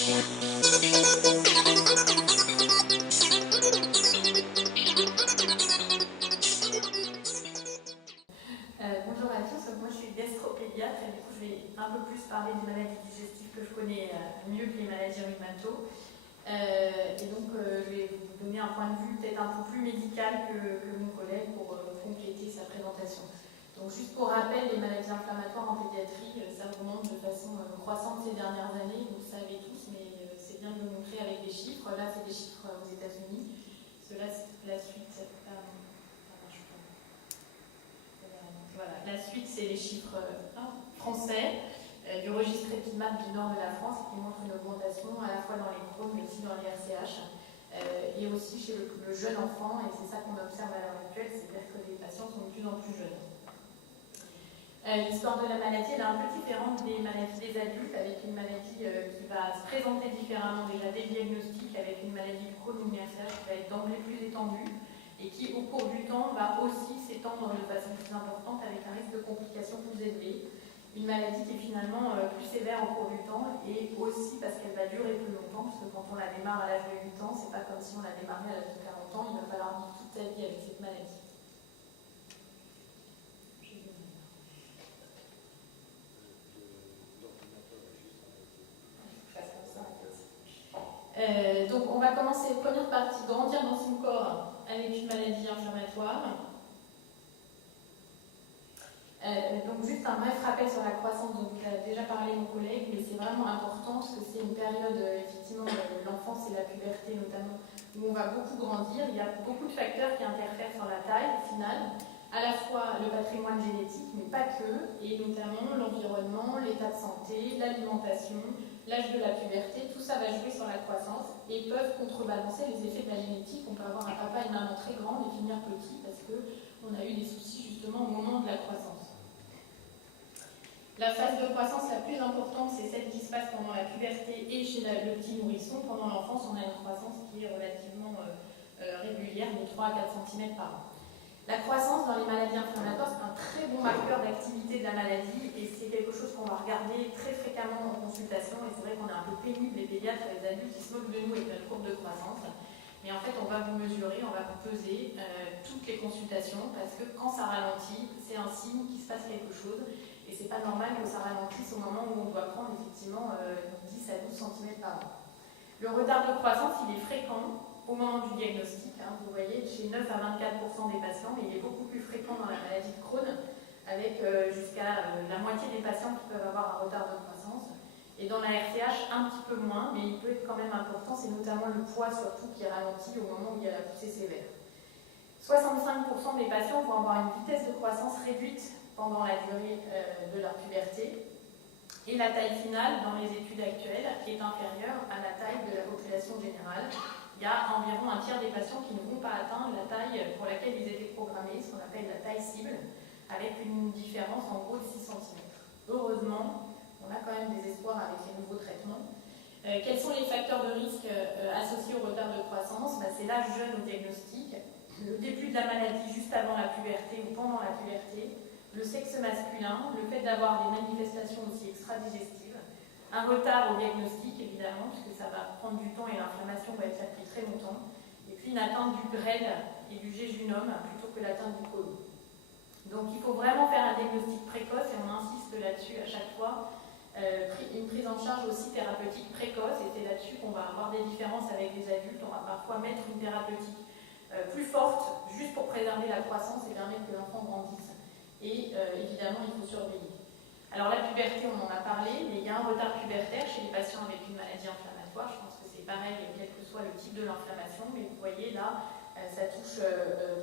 Bonjour à tous, moi je suis gastropédiatre et du coup je vais un peu plus parler des maladies digestives que je connais mieux que les maladies rhumato. Je vais vous donner un point de vue peut-être un peu plus médical que mon collègue pour compléter sa présentation. Donc juste pour rappel, les maladies inflammatoires en pédiatrie, ça remonte de façon croissante ces dernières années, vous le savez tous, mais c'est bien de le montrer avec des chiffres. Là c'est des chiffres aux États-Unis, cela c'est la suite. Voilà, la suite, c'est les chiffres français du registre EpiMap du nord de la France qui montre une augmentation à la fois dans les Crohn mais aussi dans les RCH et aussi chez le jeune enfant, et c'est ça qu'on observe à l'heure actuelle, c'est-à-dire que les patients sont de plus en plus jeunes. L'histoire de la maladie elle est un peu différente des maladies des adultes, avec une maladie qui va se présenter différemment déjà des diagnostics, avec une maladie de Crohn ou une RCH qui va être d'emblée plus étendue, et qui au cours du temps va aussi s'étendre de façon plus importante avec un risque de complications plus élevé. Une maladie qui est finalement plus sévère au cours du temps, et aussi parce qu'elle va durer plus longtemps, parce que quand on la démarre à l'âge de 8 ans, c'est pas comme si on la démarrait à l'âge de 40 ans, il va falloir vivre toute sa vie avec cette maladie. Donc on va commencer, première partie, grandir dans son corps avec une maladie inflammatoire. Donc juste un bref rappel sur la croissance, dont a déjà parlé mon collègue, mais c'est vraiment important parce que c'est une période, effectivement, l'enfance et la puberté notamment, où on va beaucoup grandir. Il y a beaucoup de facteurs qui interfèrent sur la taille finale, à la fois le patrimoine génétique, mais pas que, et notamment l'environnement, l'état de santé, l'alimentation, l'âge de la puberté, tout ça va jouer sur la croissance et peuvent contrebalancer les effets de la génétique. On peut avoir un papa et une maman très grands et finir petit parce qu'on a eu des soucis justement au moment de la croissance. La phase de croissance la plus importante, c'est celle qui se passe pendant la puberté et chez le petit nourrisson. Pendant l'enfance, on a une croissance qui est relativement régulière, de 3 à 4 cm par an. La croissance dans les maladies inflammatoires, c'est un très bon marqueur d'activité de la maladie et c'est quelque chose qu'on va regarder très fréquemment en consultation. Et c'est vrai qu'on est un peu pénible, les pédiatres et les adultes qui se moquent de nous avec notre courbe de croissance. Mais en fait, on va vous mesurer, on va vous peser toutes les consultations parce que quand ça ralentit, c'est un signe qu'il se passe quelque chose. Et c'est pas normal que ça ralentisse au moment où on doit prendre effectivement 10 à 12 cm par an. Le retard de croissance, il est fréquent au moment du diagnostic. Vous voyez, chez 9 à 24% des patients, mais il est beaucoup plus fréquent dans la maladie de Crohn, avec jusqu'à la moitié des patients qui peuvent avoir un retard de croissance. Et dans la RCH, un petit peu moins, mais il peut être quand même important. C'est notamment le poids surtout qui est ralenti au moment où il y a la poussée sévère. 65% des patients vont avoir une vitesse de croissance réduite pendant la durée de leur puberté, et la taille finale dans les études actuelles est inférieure à la taille de la population générale. Il y a environ un tiers des patients qui ne vont pas atteindre la taille pour laquelle ils étaient programmés, ce qu'on appelle la taille cible, avec une différence en gros de 6 cm. Heureusement, on a quand même des espoirs avec les nouveaux traitements. Quels sont les facteurs de risque associés au retard de croissance? C'est l'âge jeune au diagnostic, le début de la maladie juste avant la puberté ou pendant la puberté, le sexe masculin, le fait d'avoir des manifestations aussi extra-digestives, un retard au diagnostic évidemment, puisque ça va prendre du temps et l'inflammation va être là depuis très longtemps, et puis une atteinte du grêle et du jéjunum plutôt que l'atteinte du côlon. Donc il faut vraiment faire un diagnostic précoce, et on insiste là-dessus à chaque fois, une prise en charge aussi thérapeutique précoce, et c'est là-dessus qu'on va avoir des différences avec les adultes. On va parfois mettre une thérapeutique plus forte juste pour préserver la croissance et permettre que l'enfant grandisse. Et évidemment, il faut surveiller. Alors la puberté, on en a parlé, mais il y a un retard pubertaire chez les patients avec une maladie inflammatoire. Je pense que c'est pareil, quel que soit le type de l'inflammation, mais vous voyez là, ça touche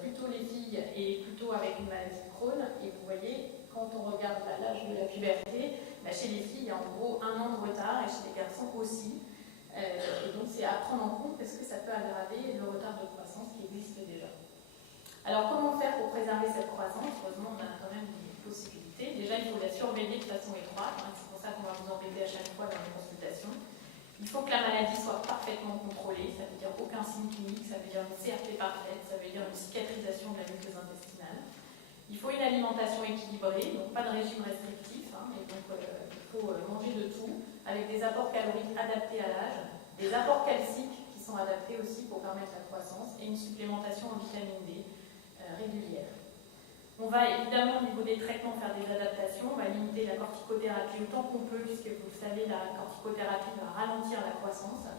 plutôt les filles et plutôt avec une maladie de Crohn. Et vous voyez, quand on regarde l'âge de la puberté, chez les filles, il y a en gros 1 an de retard, et chez les garçons aussi. Et donc c'est à prendre en compte parce que ça peut aggraver le retard de croissance qui existe déjà. Alors comment faire pour préserver cette croissance? Heureusement, on a quand même des possibilités. Déjà, il faut la surveiller de façon étroite. C'est pour ça qu'on va vous embêter à chaque fois dans les consultations. Il faut que la maladie soit parfaitement contrôlée. Ça veut dire aucun signe clinique, ça veut dire une CRP parfaite, ça veut dire une cicatrisation de la muqueuse intestinale. Il faut une alimentation équilibrée, donc pas de régime restrictif. Et donc, il faut manger de tout, avec des apports caloriques adaptés à l'âge. des apports calciques qui sont adaptés aussi pour permettre la croissance, et une supplémentation en vitamine D régulière. On va évidemment au niveau des traitements faire des adaptations, on va limiter la corticothérapie autant qu'on peut, puisque vous le savez, la corticothérapie va ralentir la croissance.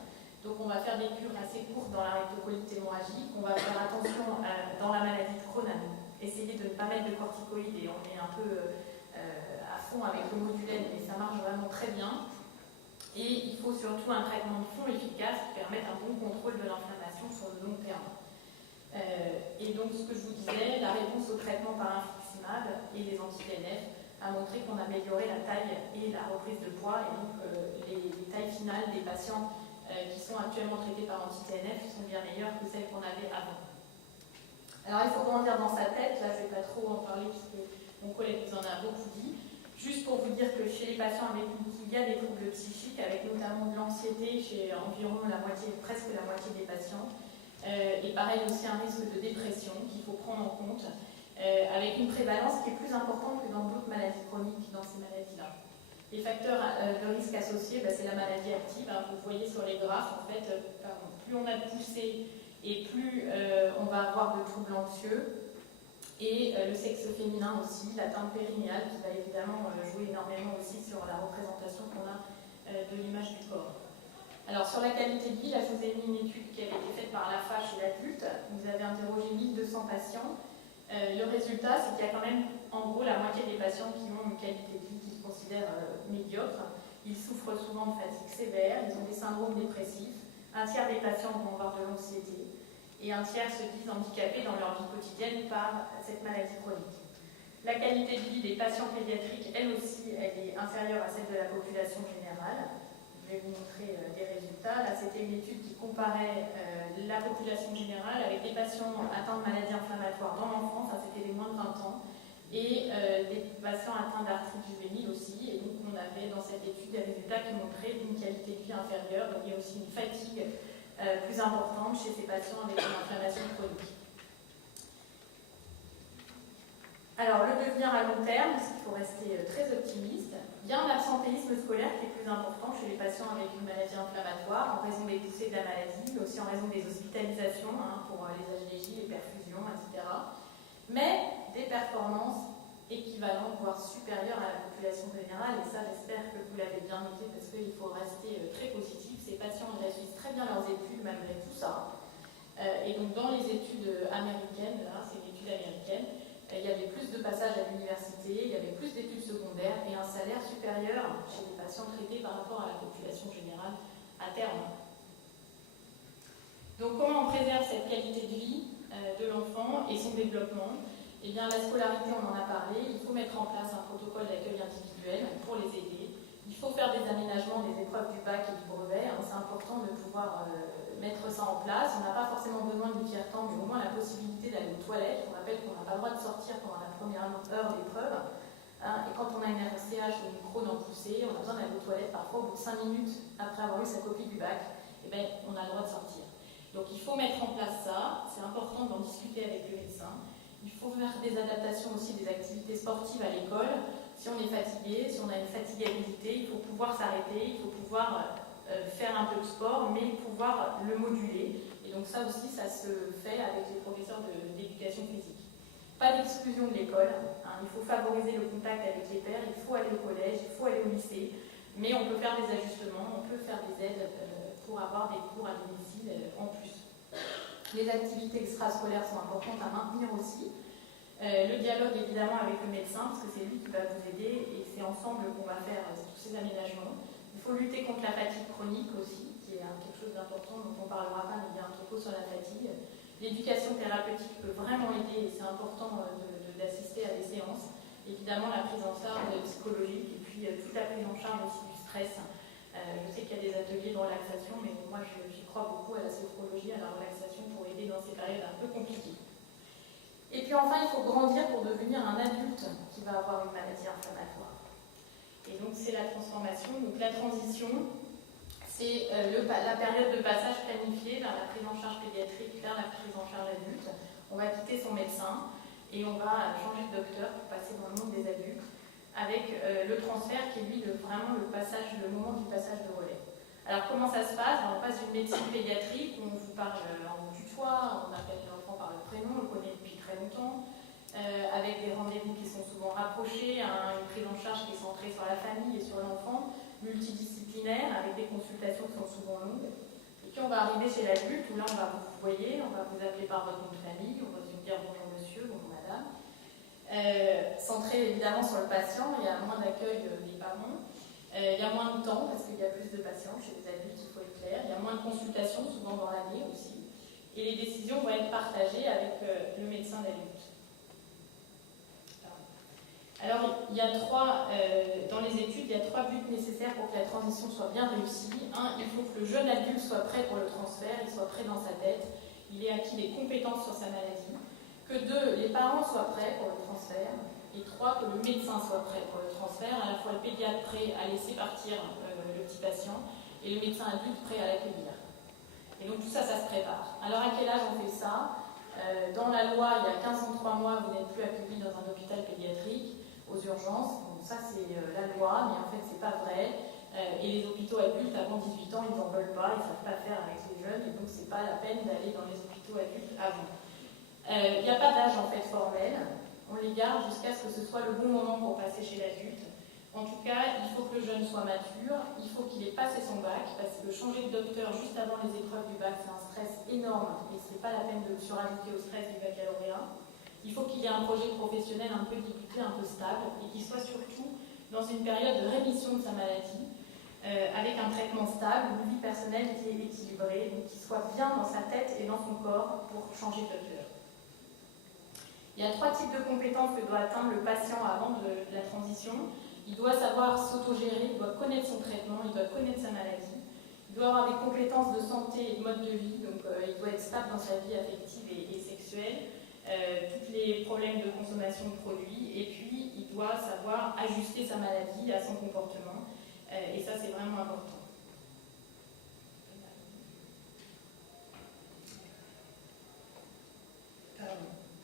Donc on va faire des cures assez courtes dans la rectocolite hémorragique, on va faire attention dans la maladie de Crohn, essayer de ne pas mettre de corticoïdes, et on est un peu à fond avec le modulène, mais ça marche vraiment très bien. Et il faut surtout un traitement de fond efficace qui permette un bon contrôle de l'inflammation sur le long terme. Et donc, ce que je vous disais, la réponse au traitement par infliximab et les anti-TNF a montré qu'on améliorait la taille et la reprise de poids, et donc les tailles finales des patients qui sont actuellement traités par anti-TNF sont bien meilleures que celles qu'on avait avant. Alors, il faut grandir dans sa tête, là je ne vais pas trop en parler puisque mon collègue vous en a beaucoup dit. Juste pour vous dire que chez les patients avec Lupus, il y a des troubles psychiques, avec notamment de l'anxiété chez environ presque la moitié des patients. Et pareil aussi un risque de dépression qu'il faut prendre en compte, avec une prévalence qui est plus importante que dans d'autres maladies chroniques dans ces maladies-là. Les facteurs de risque associés, c'est la maladie active. Vous voyez sur les graphes, en fait, plus on a de poussée et plus on va avoir de troubles anxieux. Et le sexe féminin aussi, l'atteinte périnéale qui va évidemment jouer énormément aussi sur la représentation qu'on a de l'image du corps. Alors sur la qualité de vie, là je vous ai mis une étude qui avait été faite par l'AFA chez l'adulte. Vous avez interrogé 1200 patients. Le résultat, c'est qu'il y a quand même en gros la moitié des patients qui ont une qualité de vie qu'ils considèrent médiocre. Ils souffrent souvent de fatigue sévère, ils ont des syndromes dépressifs. Un tiers des patients vont avoir de l'anxiété et un tiers se disent handicapés dans leur vie quotidienne par cette maladie chronique. La qualité de vie des patients pédiatriques, elle aussi, elle est inférieure à celle de la population générale. Je vais vous montrer des résultats. Là, c'était une étude qui comparait la population générale avec des patients atteints de maladies inflammatoires dans l'enfance, c'était les moins de 20 ans, et des patients atteints d'arthrite juvénile aussi. Et donc, on avait dans cette étude des résultats qui montraient une qualité de vie inférieure. Donc, il y a aussi une fatigue plus importante chez ces patients avec une inflammation chronique. Alors, le devenir à long terme, parce qu'il faut rester très optimiste. Il y a un absentéisme scolaire qui est plus important chez les patients avec une maladie inflammatoire en raison des poussées de la maladie, mais aussi en raison des hospitalisations pour les HDJ, les perfusions, etc. Mais des performances équivalentes, voire supérieures à la population générale, et ça j'espère que vous l'avez bien noté parce qu'il faut rester très positif. Ces patients réussissent très bien leurs études malgré tout ça. Et donc dans les études américaines, là c'est une étude américaine, il y avait plus de passages à l'université, il y avait plus d'études secondaires et un salaire supérieur chez les patients traités par rapport à la population générale à terme. Donc comment on préserve cette qualité de vie de l'enfant et son développement? Eh bien la scolarité, on en a parlé, il faut mettre en place un protocole d'accueil individuel pour les aider. Il faut faire des aménagements des épreuves du bac et du brevet, c'est important de pouvoir mettre ça en place. On n'a pas forcément besoin du tiers-temps, mais au moins la possibilité d'aller aux toilettes. On rappelle qu'on n'a pas le droit de sortir pendant la première heure d'épreuve. Et quand on a une RSCH ou une Crohn en poussée, on a besoin d'aller aux toilettes parfois au bout de 5 minutes après avoir eu sa copie du bac, on a le droit de sortir. Donc il faut mettre en place ça, c'est important d'en discuter avec le médecin. Il faut faire des adaptations aussi des activités sportives à l'école. Si on est fatigué, si on a une fatigabilité, il faut pouvoir s'arrêter, il faut pouvoir faire un peu de sport, mais pouvoir le moduler. Et donc ça aussi, ça se fait avec les professeurs d'éducation physique. Pas d'exclusion de l'école, il faut favoriser le contact avec les pairs, il faut aller au collège, il faut aller au lycée, mais on peut faire des ajustements, on peut faire des aides pour avoir des cours à domicile en plus. Les activités extrascolaires sont importantes à maintenir aussi. Le dialogue évidemment avec le médecin, parce que c'est lui qui va vous aider et c'est ensemble qu'on va faire tous ces aménagements. Il faut lutter contre la fatigue chronique aussi, qui est quelque chose d'important dont on ne parlera pas, mais il y a un topo sur la fatigue. L'éducation thérapeutique peut vraiment aider et c'est important d'assister à des séances. Évidemment, la prise en charge psychologique et puis toute la prise en charge aussi du stress. Je sais qu'il y a des ateliers de relaxation, mais moi j'y crois beaucoup à la sophrologie, à la relaxation pour aider dans ces périodes un peu compliquées. Et puis enfin, il faut grandir pour devenir un adulte qui va avoir une maladie inflammatoire. Et donc c'est la transformation, donc la transition, c'est la période de passage planifiée vers la prise en charge pédiatrique, vers la prise en charge adulte. On va quitter son médecin et on va changer de docteur pour passer dans le monde des adultes avec le transfert qui est lui vraiment le moment du passage de relais. Alors comment ça se passe? On passe d'une médecine pédiatrique où on vous parle en tutoie, on appelle l'enfant par le prénom, on le connaît depuis très longtemps, avec des rendez-vous qui sont souvent rapprochés, une prise en charge qui est centrée sur la famille et sur l'enfant, multidisciplinaire, avec des consultations qui sont souvent longues. Et puis on va arriver chez l'adulte où là on va vous voyer, on va vous appeler par votre nom de famille, on va vous dire bonjour monsieur, bonjour madame. Centré évidemment sur le patient, il y a moins d'accueil des parents. Il y a moins de temps parce qu'il y a plus de patients chez les adultes, il faut être clair. Il y a moins de consultations, souvent dans l'année aussi. Et les décisions vont être partagées avec le médecin d'adulte. Alors, il y a dans les études, il y a 3 buts nécessaires pour que la transition soit bien réussie. 1, il faut que le jeune adulte soit prêt pour le transfert, il soit prêt dans sa tête, il ait acquis des compétences sur sa maladie. Que 2, les parents soient prêts pour le transfert. Et 3, que le médecin soit prêt pour le transfert, à la fois le pédiatre prêt à laisser partir le petit patient et le médecin adulte prêt à l'accueillir. Et donc tout ça, ça se prépare. Alors à quel âge on fait ça? Dans la loi, il y a 15 ans, 3 mois, vous n'êtes plus accueilli dans un hôpital pédiatrique aux urgences. Donc ça, c'est la loi, mais en fait, c'est pas vrai. Et les hôpitaux adultes, avant 18 ans, ils n'en veulent pas, ils ne savent pas faire avec les jeunes, et donc c'est pas la peine d'aller dans les hôpitaux adultes avant. Il n'y a pas d'âge en fait formel. On les garde jusqu'à ce que ce soit le bon moment pour passer chez l'adulte. En tout cas, il faut que le jeune soit mature, il faut qu'il ait passé son bac, parce que changer de docteur juste avant les épreuves du bac, c'est un stress énorme, et ce n'est pas la peine de le surajouter au stress du baccalauréat. Il faut qu'il ait un projet professionnel un peu débuté, un peu stable, et qu'il soit surtout dans une période de rémission de sa maladie, avec un traitement stable, une vie personnelle qui est équilibrée, donc qu'il soit bien dans sa tête et dans son corps pour changer de docteur. Il y a 3 types de compétences que doit atteindre le patient avant de la transition. Il doit savoir s'autogérer, il doit connaître son traitement, il doit connaître sa maladie. Il doit avoir des compétences de santé et de mode de vie, donc il doit être stable dans sa vie affective et sexuelle, tous les problèmes de consommation de produits, et puis il doit savoir ajuster sa maladie à son comportement, et ça c'est vraiment important.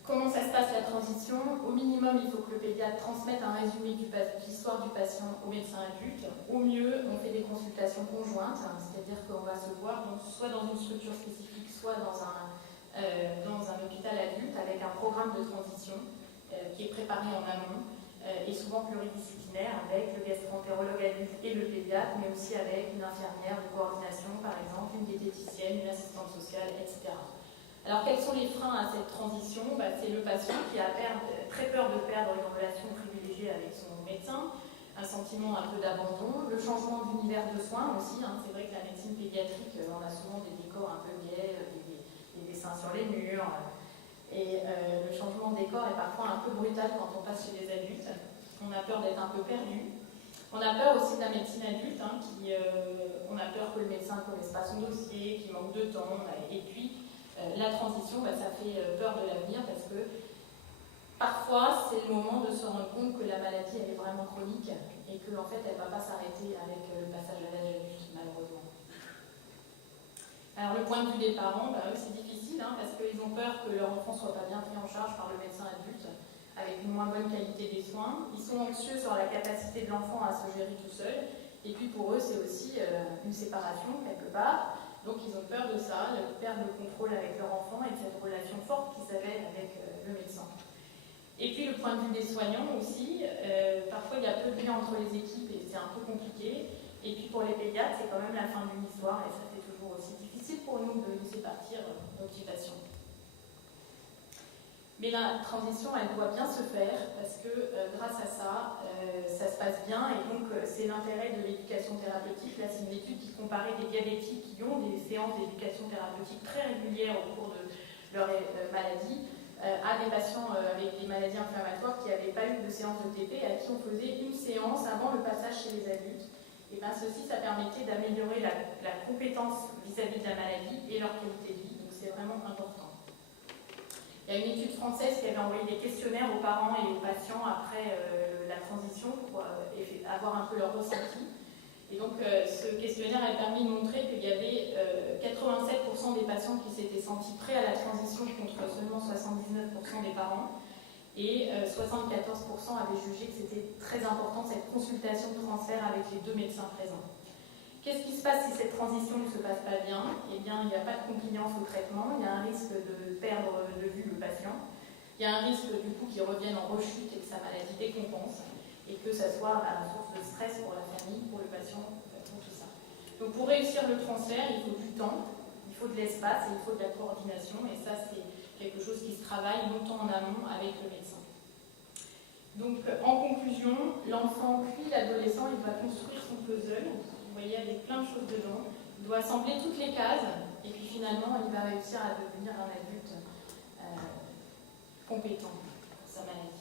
Comment ça se passe la transition? Au minimum, il faut que le pédiatre transmette un résumé de l'histoire du patient au médecin adulte. Au mieux, on fait des consultations conjointes, c'est-à-dire qu'on va se voir soit dans une structure spécifique, soit dans un hôpital adulte avec un programme de transition qui est préparé en amont et souvent pluridisciplinaire avec le gastro-entérologue adulte et le pédiatre, mais aussi avec une infirmière de coordination, par exemple, une diététicienne, une assistante sociale, etc. Alors, quels sont les freins à cette transition? C'est le patient qui a très peur de perdre une relation privilégiée avec son médecin, un sentiment un peu d'abandon, le changement d'univers de soins aussi. C'est vrai que la médecine pédiatrique, on a souvent des décors un peu gays, des dessins sur les murs, et le changement de décor est parfois un peu brutal quand on passe chez les adultes. On a peur d'être un peu perdu. On a peur aussi de la médecine adulte, on a peur que le médecin ne connaisse pas son dossier, qu'il manque de temps, et puis la transition, ça fait peur de l'avenir parce que parfois c'est le moment de se rendre compte que la maladie elle est vraiment chronique et qu'en fait elle ne va pas s'arrêter avec le passage à l'âge adulte malheureusement. Alors le point de vue des parents, eux c'est difficile parce qu'ils ont peur que leur enfant ne soit pas bien pris en charge par le médecin adulte avec une moins bonne qualité des soins. Ils sont anxieux sur la capacité de l'enfant à se gérer tout seul et puis pour eux c'est aussi une séparation quelque part. Donc ils ont peur de ça, de perdre le contrôle avec leur enfant et de cette relation forte qu'ils avaient avec le médecin. Et puis le point de vue des soignants aussi, parfois il y a peu de lien entre les équipes et c'est un peu compliqué. Et puis pour les pédiatres, c'est quand même la fin d'une histoire et ça fait toujours aussi difficile pour nous de laisser partir nos petits patients. Mais la transition, elle doit bien se faire parce que grâce à ça, ça se passe bien et donc c'est l'intérêt de l'éducation thérapeutique. Là, c'est une étude qui comparait des diabétiques qui ont des séances d'éducation thérapeutique très régulières au cours de leur maladie à des patients avec des maladies inflammatoires qui n'avaient pas eu de séance de TP et à qui on faisait une séance avant le passage chez les adultes. Et bien ceci, ça permettait d'améliorer la compétence vis-à-vis de la maladie et leur qualité de vie. Donc c'est vraiment important. Il y a une étude française qui avait envoyé des questionnaires aux parents et aux patients après la transition pour avoir un peu leur ressenti. Et donc ce questionnaire a permis de montrer qu'il y avait 87% des patients qui s'étaient sentis prêts à la transition contre seulement 79% des parents. Et 74% avaient jugé que c'était très important cette consultation de transfert avec les 2 médecins présents. Qu'est-ce qui se passe si cette transition ne se passe pas bien? Eh bien, il n'y a pas de compliance au traitement, il y a un risque de perdre de vue le patient, il y a un risque du coup qu'il revienne en rechute et que sa maladie décompense, et que ça soit à la source de stress pour la famille, pour le patient, pour tout ça. Donc pour réussir le transfert, il faut du temps, il faut de l'espace et il faut de la coordination, et ça c'est quelque chose qui se travaille longtemps en amont avec le médecin. Donc en conclusion, l'enfant puis l'adolescent, il va construire son puzzle, vous voyez, avec plein de choses dedans, il doit assembler toutes les cases, et puis finalement il va réussir à devenir un adulte compétent pour sa maladie.